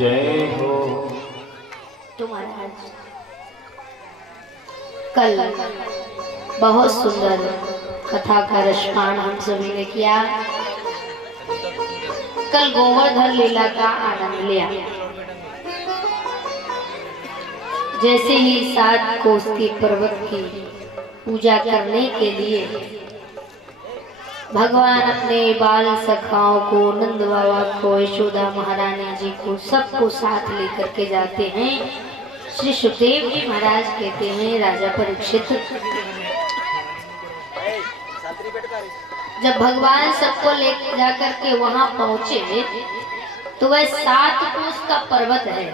जय हो। तो महाराज कल बहुत सुंदर कथा का रसपान हम सभी ने किया। कल गोवर्धन लीला का आनंद लिया। जैसे ही 7 कोस के पर्वत की पूजा करने के लिए भगवान अपने बाल सखाओं को, नंद बाबा को, यशोदा महारानी जी को, सबको साथ लेकर के जाते हैं। श्री सुखदेव जी महाराज कहते हैं, राजा परीक्षित, जब भगवान सबको ले जाकर के वहां पहुंचे तो वह 7 कोस का पर्वत है।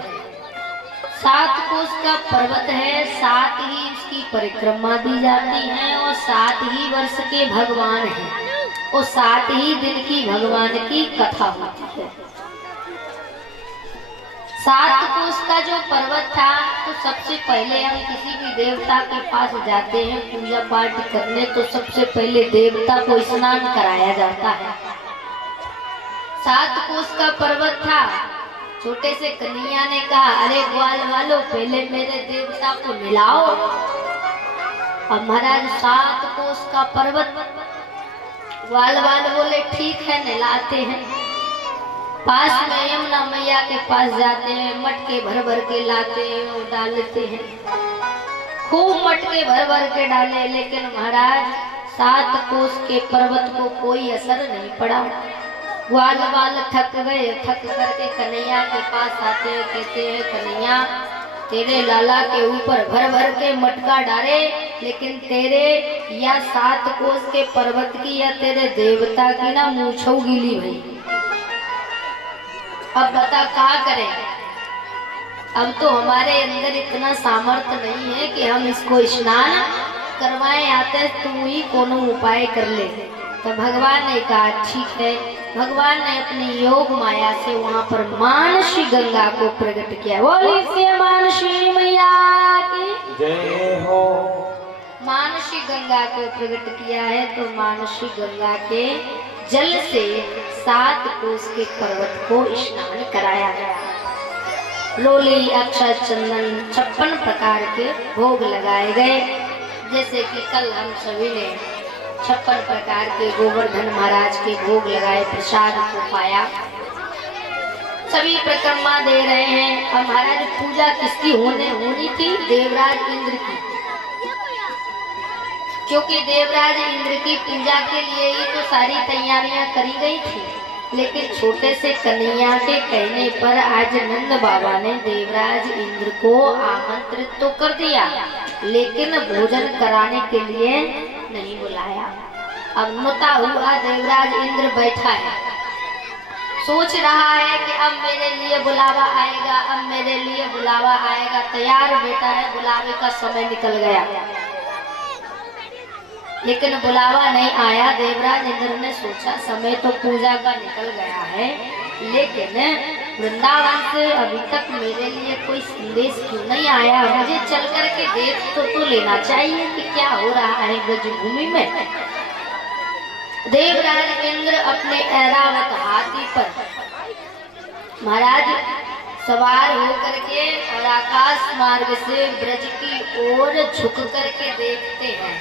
7 कोस का पर्वत है, 7 ही इसकी परिक्रमा दी जाती है और 7 ही वर्ष के भगवान हैं और 7 ही दिन की भगवान की कथा होती है। 7 कोस का जो पर्वत था, तो सबसे पहले हम किसी भी देवता के पास जाते हैं पूजा पाठ करने, तो सबसे पहले देवता को स्नान कराया जाता है। 7 कोस का पर्वत था। छोटे से कन्हैया ने कहा, अरे ग्वाल वालों, पहले मेरे देवता को मिलाओ। अब महाराज 7 कोस का पर्वत, ग्वाल वाले बोले ठीक है, नहलाते हैं। पास में यमुना मैया के पास जाते हैं, मटके भर भर के लाते हैं और डालते हैं। खूब मटके भर भर के डाले, लेकिन महाराज 7 कोस के पर्वत को कोई असर नहीं पड़ा। ग्वाल वाल थक गए। थक करके कन्हैया के पास आते हैं, कहते हैं, कन्हैया, तेरे लाला के ऊपर भर भर के मटका डाले, लेकिन तेरे या 7 कोस के पर्वत की या तेरे देवता की ना मूंछों गीली भई। अब बता क्या करें। अब तो हमारे अंदर इतना सामर्थ्य नहीं है कि हम इसको स्नान करवाएं। आते तू ही कोनो उपाय कर ले। तो भगवान ने कहा ठीक है। भगवान ने अपनी योग माया से वहां पर मानसी गंगा को प्रकट किया। बोली से मानसी मैया की जय हो। मानसी गंगा को प्रकट किया है। तो मानसी गंगा के जल से 7 कोस के पर्वत को स्नान कराया गया। लोली, अक्षत, चंदन, 56 प्रकार के भोग लगाए गए। जैसे कि कल हम सभी ने 56 प्रकार के गोवर्धन महाराज के भोग लगाए, प्रसाद को पाया। सभी परिक्रमा दे रहे हैं। अब महाराज पूजा किसकी होनी थी? देवराज इंद्र की, क्योंकि देवराज इंद्र की पूजा के लिए ही तो सारी तैयारियां करी गई थी। लेकिन छोटे से कन्हैया के कहने पर आज नंद बाबा ने देवराज इंद्र को आमंत्रित तो कर दिया, लेकिन भोजन कराने के लिए नहीं बुलाया। अब नुता हुआ देवराज इंद्र बैठा है, सोच रहा है कि अब मेरे लिए बुलावा आएगा, अब मेरे लिए बुलावा आएगा। तैयार बेटा है, बुलावे का समय निकल गया, लेकिन बुलावा नहीं आया। देवराज इंद्र ने सोचा समय तो पूजा का निकल गया है, लेकिन वृंदावन से अभी तक मेरे लिए कोई संदेश क्यों नहीं आया? मुझे चल कर के देख तो लेना चाहिए कि क्या हो रहा है ब्रजभूमि में। देवराज इंद्र अपने ऐरावत हाथी पर महाराज सवार होकर के और आकाश मार्ग से ब्रज की ओर झुक करके देखते हैं,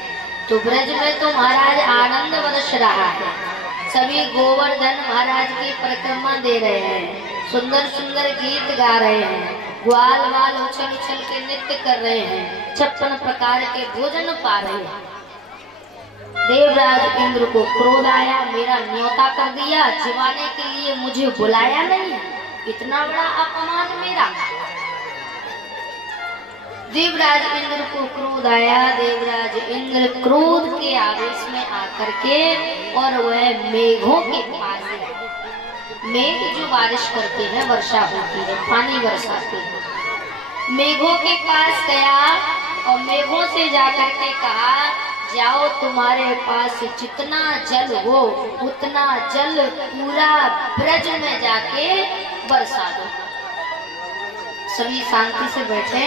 तो ब्रज में तो महाराज आनंद बरस रहा है। सभी गोवर्धन महाराज की परिक्रमा दे रहे हैं, सुंदर सुंदर गीत गा रहे हैं, ग्वाल वाल उछल उछल के नृत्य कर रहे हैं, 56 प्रकार के भोजन पा रहे हैं। देवराज इंद्र को क्रोध आया, मेरा न्योता कर दिया, जिवाने के लिए मुझे बुलाया नहीं, इतना बड़ा अपमान मेरा। देवराज इंद्र को क्रोध आया। देवराज इंद्र क्रोध के आवेश में आकर के और वह मेघों के पास, मेघ जो बारिश करते हैं, वर्षा होती है, पानी बरसाते हैं, मेघों के पास गया और मेघों से जाकर के कहा, जाओ तुम्हारे पास जितना जल हो उतना जल पूरा ब्रज में जाके बरसा दो। सभी शांति से बैठे।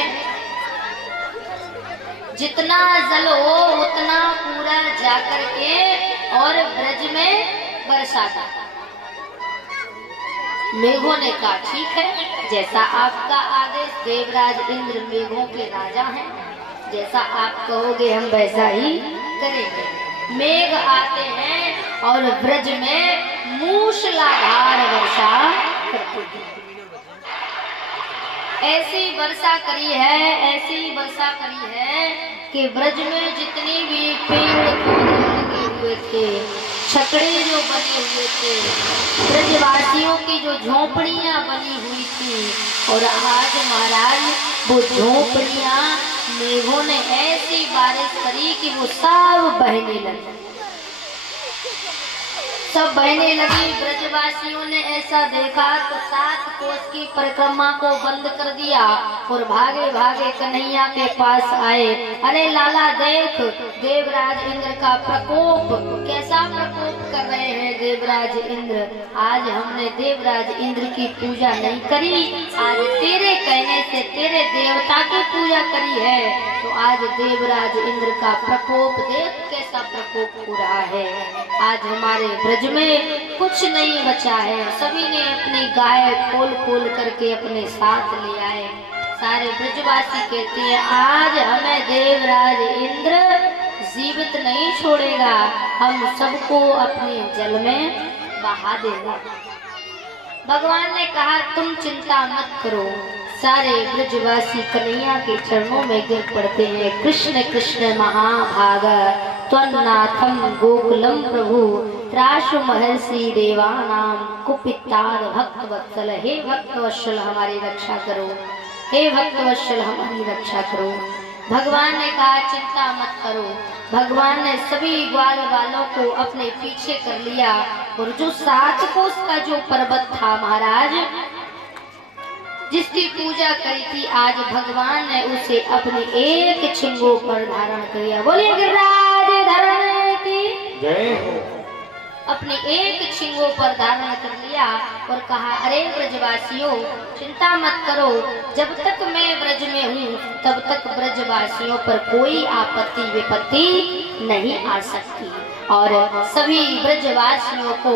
जितना जल हो उतना पूरा जाकर के और ब्रज में बरसा दो। मेघों ने कहा ठीक है, जैसा आपका आदेश। देवराज इंद्र मेघों के राजा हैं, जैसा आप कहोगे हम वैसा ही करेंगे। मेघ आते हैं और ब्रज में मूसलाधार वर्षा करते हैं। ऐसी वर्षा करी है, ऐसी वर्षा करी है कि ब्रज में जितनी भी पेड़ पौधे लगे हुए थे, छकड़े जो बने हुए थे, ब्रजवासियों की जो झोपड़ियां बनी हुई थी, और आज महाराज वो झोपड़ियां मेघों ने ऐसी बारिश करी कि वो सब बहने लगी, सब बहने लगी। ब्रजवासियों ने ऐसा देखा तो 7 कोस की परिक्रमा को बंद कर दिया और भागे भागे कन्हैया के पास आए। अरे लाला देख, देवराज इंद्र का प्रकोप, कैसा प्रकोप कर रहे हैं देवराज इंद्र। आज हमने देवराज इंद्र की पूजा नहीं करी, आज तेरे कहने से तेरे देवता की पूजा करी है, तो आज देवराज इंद्र का प्रकोप देख कैसा प्रकोप हो रहा है। आज हमारे ब्रज में कुछ नहीं बचा है, सभी ने अपनी गाय खोल खोल करके अपने साथ ले आए। सारे ब्रजवासी कहते हैं आज हमें देवराज इंद्र जीवित नहीं छोड़ेगा, हम सबको अपने जल में बहा देगा। भगवान ने कहा तुम चिंता मत करो। सारे ब्रजवासी कन्हैया के चरणों में गिर पड़ते हैं। कृष्ण कृष्ण महाभाग त्वन्नाथम गोकुलम प्रभु त्रासु महर्षि देवानाम कुपिताद भक्त वत्सल। हे भक्त वत्सल हमारी रक्षा करो, हे भक्त वत्सल हमारी रक्षा करो। भगवान ने कहा चिंता मत करो। भगवान ने सभी ग्वाल वालों को अपने पीछे कर लिया और जो 7 कोस का जो पर्वत था महाराज, जिसकी पूजा करी थी, आज भगवान ने उसे अपने एक छिंगों पर धारण कर लिया। बोलिए गिरिराज धरण की जय। अपने एक छिंगों पर धारण कर लिया और कहा अरे ब्रजवासियों चिंता मत करो, जब तक मैं ब्रज में हूँ तब तक ब्रजवासियों पर कोई आपत्ति विपत्ति नहीं आ सकती। और सभी ब्रजवासियों को